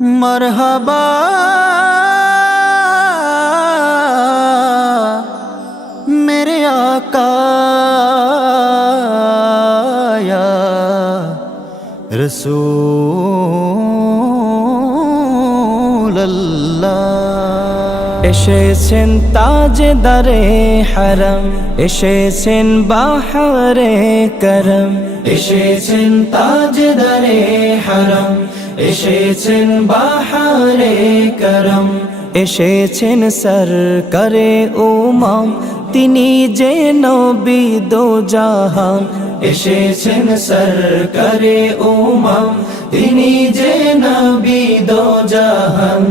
मरहबा मेरे आका या रसूल अल्लाह। এসেছেন তাজদারে হারাম, এসেছেন বাহারে করম, এসেছেন তাজদারে হারাম, এসেছেন বাহারে করম, এসেছেন সরকারে উমাম, তিনি যে নবী দো জাহান, এসেছেন সরকারে উমাম, তিনি যে নবী দো জাহান।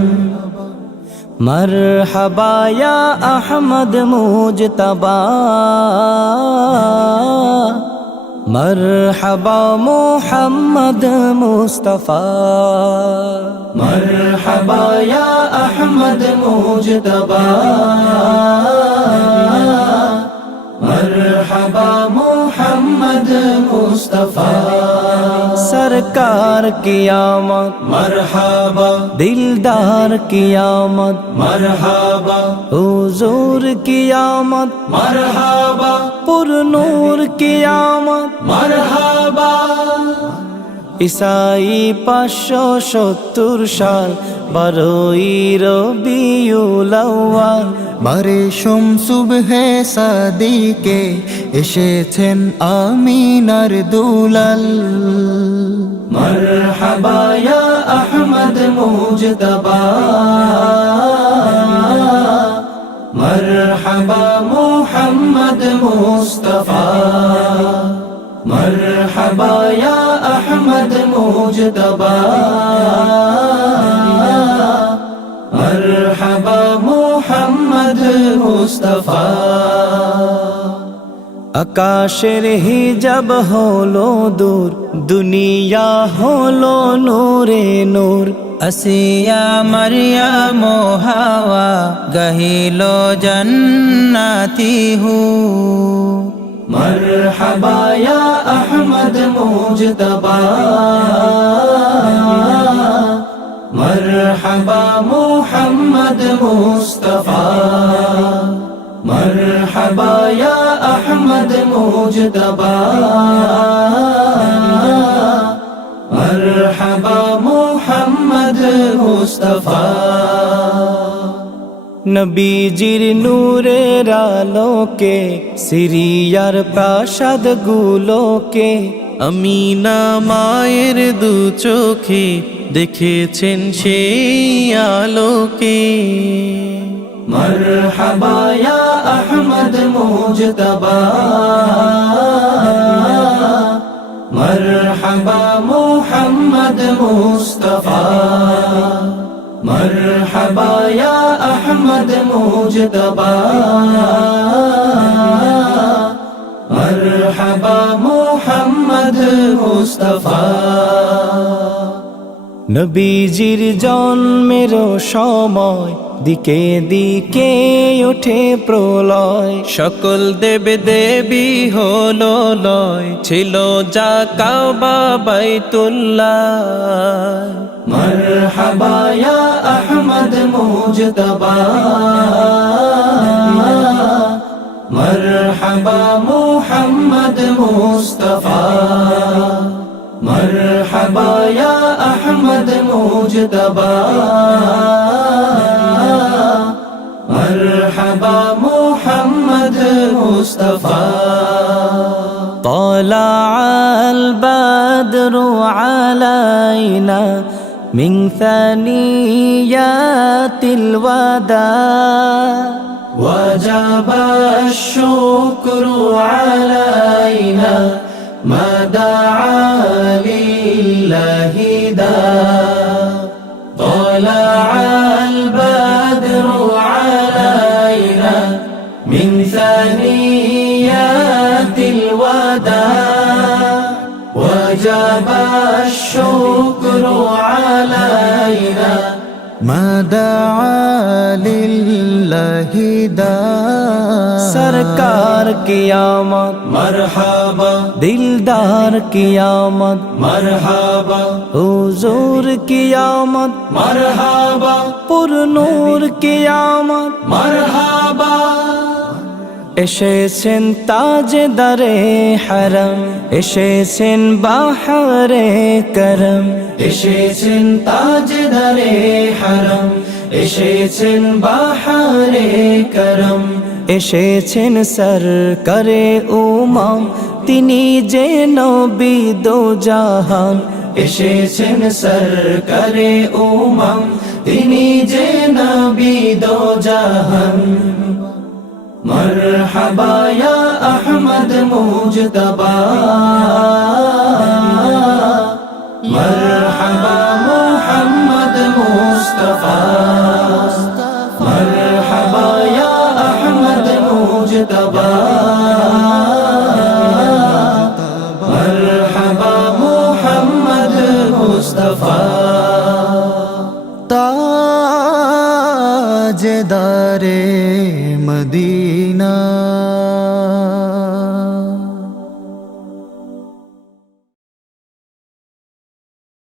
मरहबा या अहमद मुजतबा, मरहबा मुहम्मद मुस्तफा, मरहबा या अहमद मुजतबा, मरहबा मुहम्मद मुस्तफा। सरकार की आमद मरहबा, दिलदार की आमद मरहबा, हुजूर की आमद मरहबा, पुरनूर की आमद मरहबा। ईसाई 570 साल 12 রবিউল আউয়াল, বারে সুবহে সাদিকে এসেছেন আমিনার দুলাল। मरहबा या अहमद मुजतबा, मरहबा मुहम्मद मुस्तफा, मरहबा या अहमद मुजतबा, मरहबा मुहम्मद मुस्तफा। আকাশের হিজাব হলো দূর, দুনিয়া হলো নূরে নূর, আসিয়া মারইয়াম হাওয়া গাহিল জান্নাতি হু। মরহবা ইয়া আহমদ মুজতবা, মরহবা মুহাম্মদ মুস্তফা, मरहबा या अहमद मुजतबा, मरहबा मुहम्मद मुस्तफा। নবীজির নূরের আলোকে সিরিয়ার প্রাসাদ গুলোকে আমিনা মায়ের দু চোখে দেখেছেন সেই আলোকে। मरहबा या अहमद मुजतबा, मरहबा मुहम्मद मुस्तफा, मरहबा या अहमद मुजतबा, मरहबा मुहम्मद मुस्तफा। নবীজির জন্মের সময় দিকে দিকে ওঠে প্রলয়, সকল দেব দেবী হলো লয়, ছিল যা কাবা বাইতুল্লাহ। মরহবা ইয়া আহমদ মুজতবা, মরহবা মুহাম্মদ মুস্তফা, मरहबा या अहमद मुजतबा, मरहबा मुहम्मद मुस्तफा। طلع البدر علينا من ثنيات الوداع، وجب الشكر علينا ما دعا لله داع، طلع البدر علينا من ثنيات الوداع، وجب الشكر علينا مدعا لله دا सरकार कियामत मरहबा दिलदार कियामत मरहबा हुजूर कियामत मरहबा पुरनूर कियामत मरहबा এসেছেন তাজদারে হারাম এসেছেন বাহারে করম এসেছেন তাজদারে হারাম এসেছেন বাহারে করম এসেছেন সরকারে উমাম তিনি যে নবী দো জাহান এসেছেন সরকারে উমাম তিনি যে নবী দো জাহান مرحبا يا أحمد مجتبى مرحبا محمد مصطفى مرحبا يا أحمد مجتبى مرحبا محمد مصطفى ताजदारे मदीना